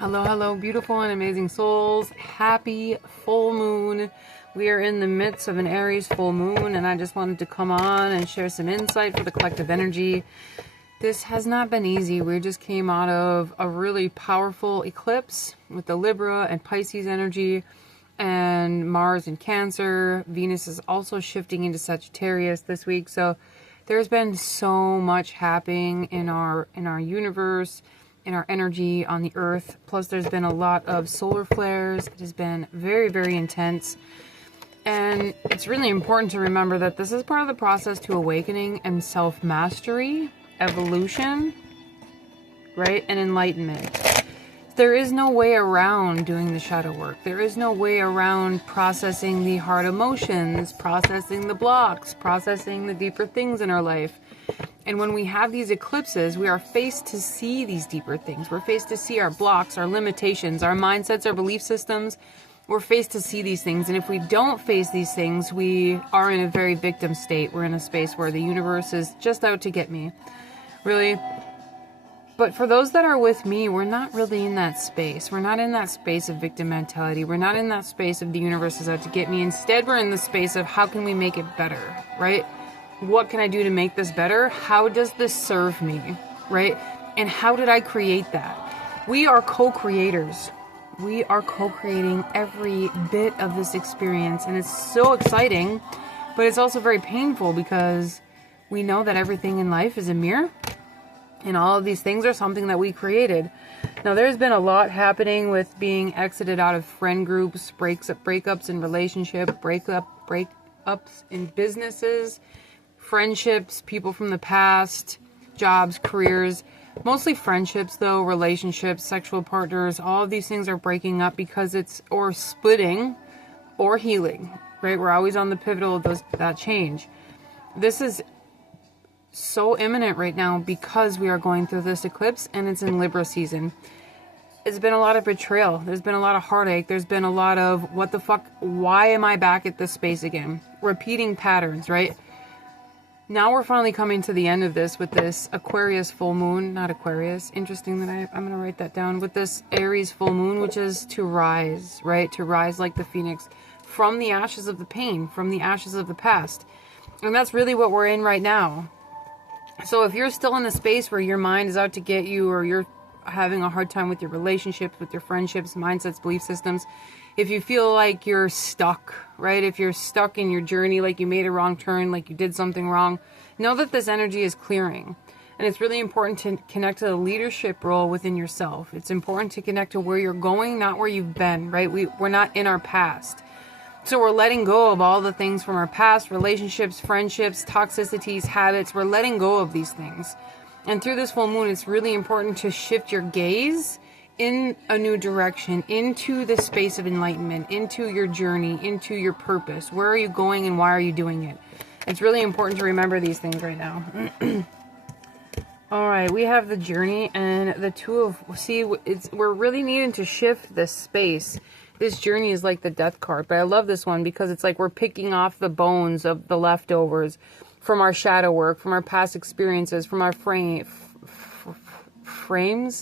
Hello, hello, beautiful and amazing souls. Happy full moon. We are in the midst of an Aries full moon, and I just wanted to come on and share some insight for the collective energy. This has not been easy. We just came out of a really powerful eclipse with the Libra and Pisces energy, and Mars in Cancer. Venus is also shifting into Sagittarius this week. So there's been so much happening in our universe, in our energy on the earth. Plus there's been a lot of solar flares. It has been very, very intense. And it's really important to remember that this is part of the process to awakening and self-mastery, evolution, right? And enlightenment. There is no way around doing the shadow work. There is no way around processing the hard emotions, processing the blocks, processing the deeper things in our life. And when we have these eclipses, we are faced to see these deeper things. We're faced to see our blocks, our limitations, our mindsets, our belief systems. We're faced to see these things. And if we don't face these things, we are in a very victim state. We're in a space where the universe is just out to get me. Really. But for those that are with me, we're not really in that space. We're not in that space of victim mentality. We're not in that space of the universe is out to get me. Instead, we're in the space of how can we make it better, right? What can I do to make this better? How does this serve me, right? And how did I create that? We are co-creators. We are co-creating every bit of this experience. And it's so exciting, but it's also very painful because we know that everything in life is a mirror. And all of these things are something that we created. Now, there's been a lot happening with being exited out of friend groups, breakups in relationships, breakups in businesses, friendships, people from the past, jobs, careers, mostly friendships though, relationships, sexual partners, all of these things are breaking up because it's or splitting or healing, right? We're always on the pivotal of that change. This is so imminent right now because we are going through this eclipse and it's in Libra season. It's been a lot of betrayal. There's been a lot of heartache. There's been a lot of what the fuck, why am I back at this space again? Repeating patterns, right? Now we're finally coming to the end of this with this Aquarius full moon, not Aquarius. Interesting that I'm going to write that down. With this Aries full moon, which is to rise, right? To rise like the phoenix from the ashes of the pain, from the ashes of the past. And that's really what we're in right now. So if you're still in a space where your mind is out to get you, or you're having a hard time with your relationships, with your friendships, mindsets, belief systems, if you feel like you're stuck, right? If you're stuck in your journey, like you made a wrong turn, like you did something wrong, know that this energy is clearing. And it's really important to connect to the leadership role within yourself. It's important to connect to where you're going, not where you've been, right? We're not in our past. So we're letting go of all the things from our past, relationships, friendships, toxicities, habits. We're letting go of these things. And through this full moon, it's really important to shift your gaze in a new direction, into the space of enlightenment, into your journey, into your purpose. Where are you going and why are you doing it? It's really important to remember these things right now. All right, we have the journey and the we're really needing to shift this space. This journey is like the death card, but I love this one because it's like we're picking off the bones of the leftovers from our shadow work, from our past experiences, from our frames,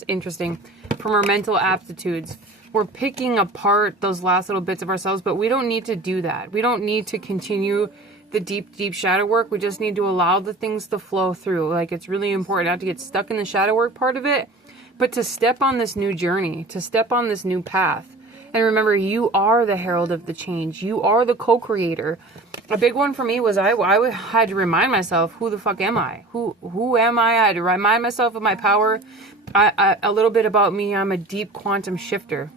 interesting, from our mental aptitudes. We're picking apart those last little bits of ourselves, but we don't need to do that. We don't need to continue the deep, deep shadow work. We just need to allow the things to flow through. Like, it's really important not to get stuck in the shadow work part of it, but to step on this new journey, to step on this new path. And remember, you are the herald of the change. You are the co-creator. A big one for me was I had to remind myself, who the fuck am I? Who am I? I had to remind myself of my power. A little bit about me, I'm a deep quantum shifter.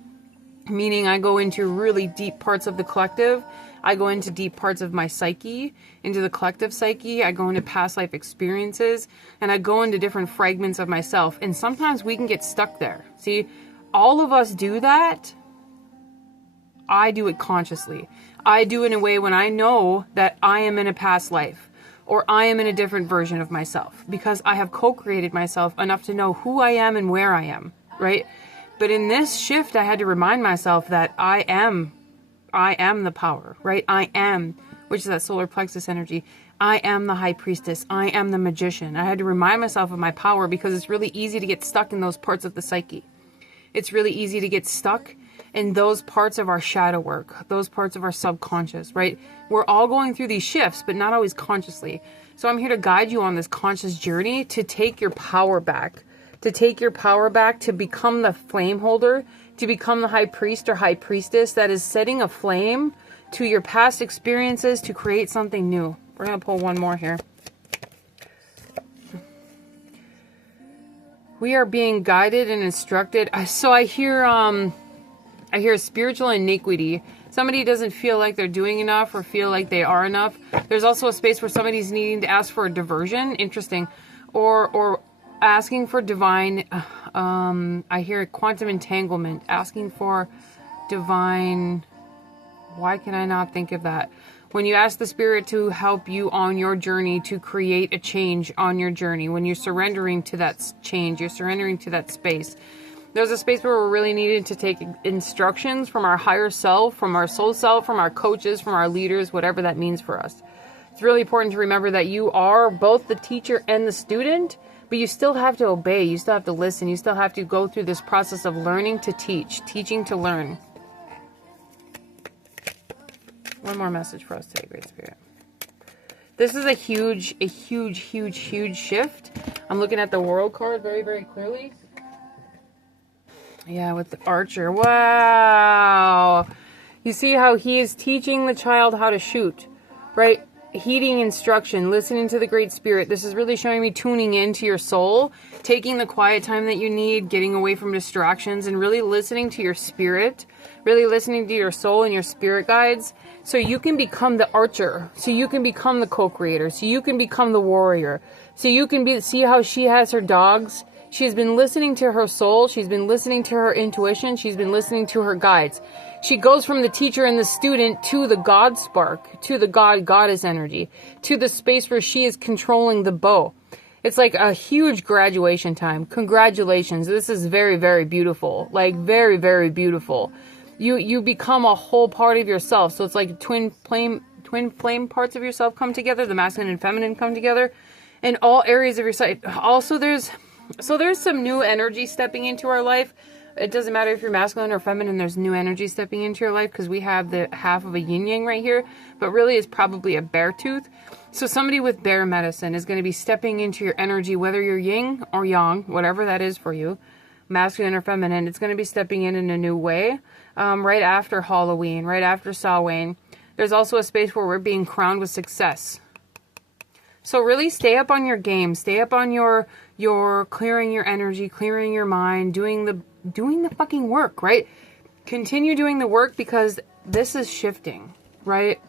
Meaning I go into really deep parts of the collective. I go into deep parts of my psyche, into the collective psyche. I go into past life experiences. And I go into different fragments of myself. And sometimes we can get stuck there. See, all of us do that. I do it consciously. I do it in a way when I know that I am in a past life or I am in a different version of myself because I have co-created myself enough to know who I am and where I am, right? But in this shift, I had to remind myself that I am the power, right? I am, which is that solar plexus energy. I am the high priestess. I am the magician. I had to remind myself of my power because it's really easy to get stuck in those parts of the psyche. it's really easy to get stuck in those parts of our shadow work, those parts of our subconscious, right? We're all going through these shifts, but not always consciously. So I'm here to guide you on this conscious journey to take your power back, to become the flame holder, to become the high priest or high priestess that is setting a flame to your past experiences to create something new. We're going to pull one more here. We are being guided and instructed. So I hear spiritual iniquity. Somebody doesn't feel like they're doing enough or feel like they are enough. There's also a space where somebody's needing to ask for a diversion. Interesting. Or asking for divine, I hear quantum entanglement. Asking for divine, why can I not think of that? When you ask the spirit to help you on your journey to create a change on your journey, when you're surrendering to that change, you're surrendering to that space. There's a space where we're really needed to take instructions from our higher self, from our soul self, from our coaches, from our leaders, whatever that means for us. It's really important to remember that you are both the teacher and the student, but you still have to obey, you still have to listen, you still have to go through this process of learning to teach, teaching to learn. One more message for us today, Great Spirit. This is a huge shift. I'm looking at the World card very, very clearly. Yeah, with the Archer. Wow. You see how he is teaching the child how to shoot, right? Heeding instruction, listening to the Great Spirit. This is really showing me tuning into your soul, taking the quiet time that you need, getting away from distractions, and really listening to your spirit, really listening to your soul and your spirit guides, so you can become the archer, so you can become the co-creator, so you can become the warrior, so you can see how she has her dogs. She's been listening to her soul. She's been listening to her intuition. She's been listening to her guides. She goes from the teacher and the student to the God spark, to the goddess energy, to the space where she is controlling the bow. It's like a huge graduation time. Congratulations. This is very, very beautiful. Like very, very beautiful. You become a whole part of yourself. So it's like twin flame parts of yourself come together. The masculine and feminine come together in all areas of your life. Also, there's some new energy stepping into our life. It doesn't matter if you're masculine or feminine, there's new energy stepping into your life because we have the half of a yin yang right here, but really it's probably a bear tooth. So somebody with bear medicine is going to be stepping into your energy, whether you're yin or yang, whatever that is for you, masculine or feminine. It's going to be stepping in a new way right after Halloween, right after Samhain. There's also a space where we're being crowned with success. So really stay up on your game, stay up on your clearing your energy, clearing your mind, doing the fucking work, right? Continue doing the work because this is shifting, right?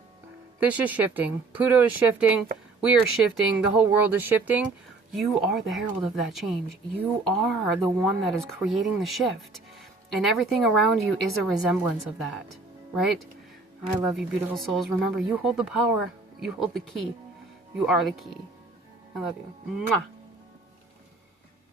This is shifting. Pluto is shifting. We are shifting. The whole world is shifting. You are the herald of that change. You are the one that is creating the shift. And everything around you is a resemblance of that, right? I love you, beautiful souls. Remember, you hold the power. You hold the key. You are the key. I love you. Mwah.